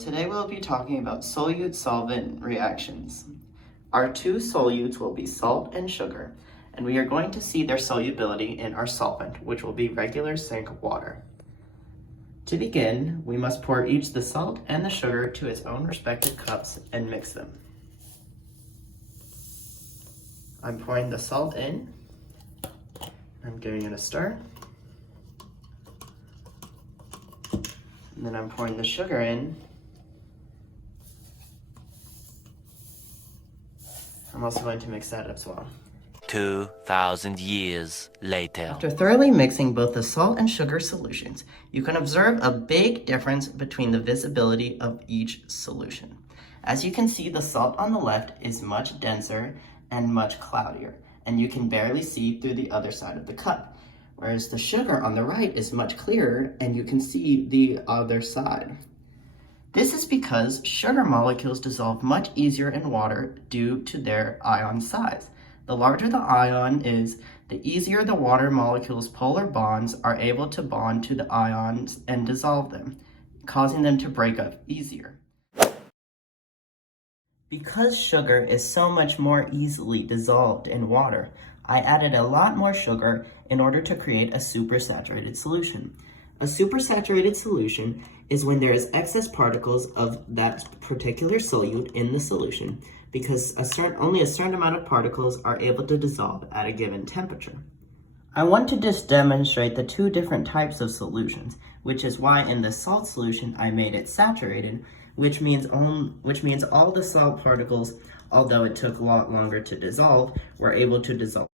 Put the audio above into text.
today we'll be talking about solute-solvent reactions. Our two solutes will be salt and sugar, and we are going to see their solubility in our solvent, which will be regular sink water. To begin, we must pour each the salt and the sugar to its own respective cups and mix them. I'm pouring the salt in. I'm giving it a stir. And then I'm pouring the sugar in. I'm also going to mix that as well. 2,000 years later. After thoroughly mixing both the salt and sugar solutions, you can observe a big difference between the visibility of each solution. As you can see, the salt on the left is much denser and much cloudier, and you can barely see through the other side of the cup, whereas the sugar on the right is much clearer and you can see the other side. This is because sugar molecules dissolve much easier in water due to their ion size. The larger the ion is, the easier the water molecules' polar bonds are able to bond to the ions and dissolve them, causing them to break up easier. Because sugar is so much more easily dissolved in water, I added a lot more sugar in order to create a supersaturated solution. A supersaturated solution is when there is excess particles of that particular solute in the solution, because only a certain amount of particles are able to dissolve at a given temperature. I want to just demonstrate the two different types of solutions, which is why in the salt solution I made it saturated, which means all the salt particles, although it took a lot longer to dissolve, were able to dissolve.